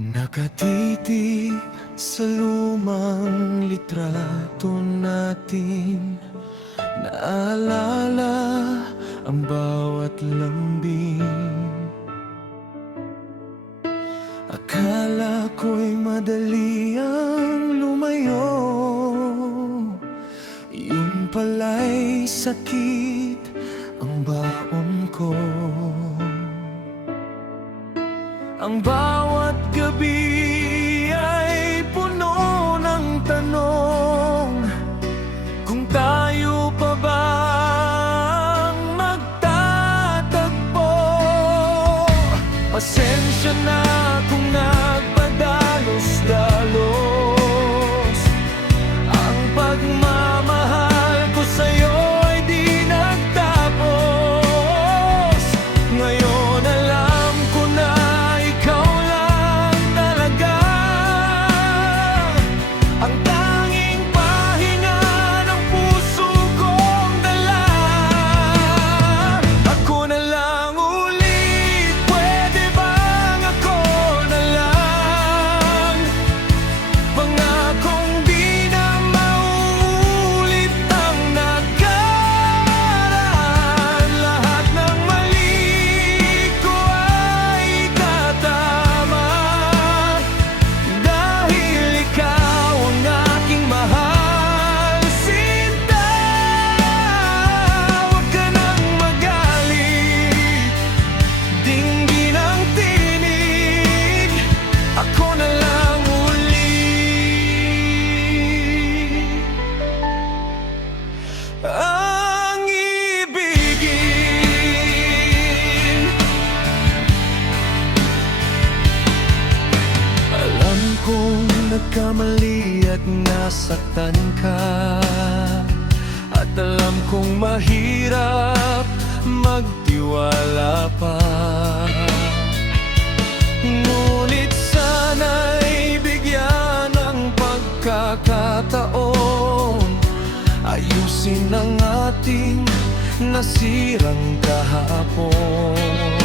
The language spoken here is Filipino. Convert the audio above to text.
Nakatitig sa lumang litrato natin, naalala ang bawat lambing. Akala ko'y madali ang lumayo, yun pala'y sakit ang baon ko. Ang bawat gabi ay puno ng tanong, kung tayo pa bang magtatagpo. Pasensya na kung nagpadalos-dalos, ang pagmamahal ko sa'yo ay di nagtapos. Ngayon alam ko na ikaw lang talaga ang tanging pahinga ng puso kong dala. Ako na lang ulit, pwede bang ako na lang? Pangakong di na maulit ang nakaraan. Lahat ng mali ko ay tatama, dahil ikaw ang aking mahal. Sinta, huwag ka nang magalit, dinggin ang tinig, ako na lang uli ang ibigin. Alam kong nagkamali at nasaktan ka, at alam kong mahirap magtiwala pa. Ngunit sana'y bigyan ng pagkakataon, ayusin ang ating nasirang kahapon.